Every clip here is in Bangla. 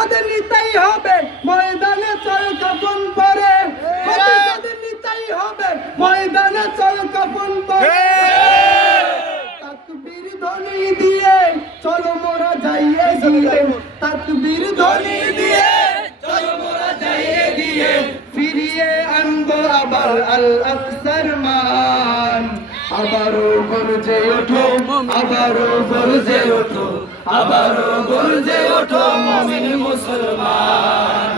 প্রতিশোধ নিতেই হবে। ময়দানে চল কাপন পরে। প্রতিশোধ নিতেই হবে। ময়দানে চল কাপন পরে। তাকবীর ধ্বনি দিয়ে চলো মোরা যাইয়ে গিয়ে। তাকবীর ধ্বনি দিয়ে চলো মোরা যাইয়ে গিয়ে। ফিরিয়ে আনব আবার আল আকসার মান। আবারও গর্জে ওঠো আবারও গর্জে ওঠো আবারও গর্জে মমিন মুসলমান।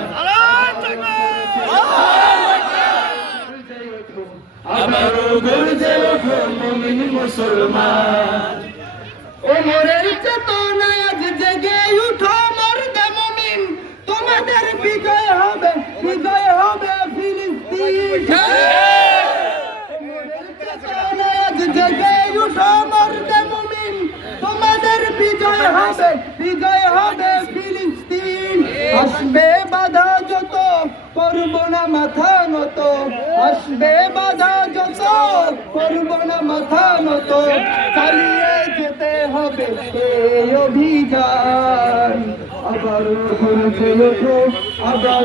আমার গর্জে ওঠো মমিন চেতনায় বিজয় হবে বিজয় হবে ফিলিস্তিন। আসবে বাধা যত করব না মাথা নত। আসবে বাধা যত করব না মাথা নত। চালিয়ে যেতে হবে এই অভিযান। আবার ওঠো আবার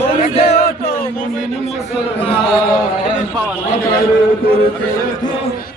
গর্জে ওঠো। মুমিন মুসলমান আবার গর্জে ওঠো।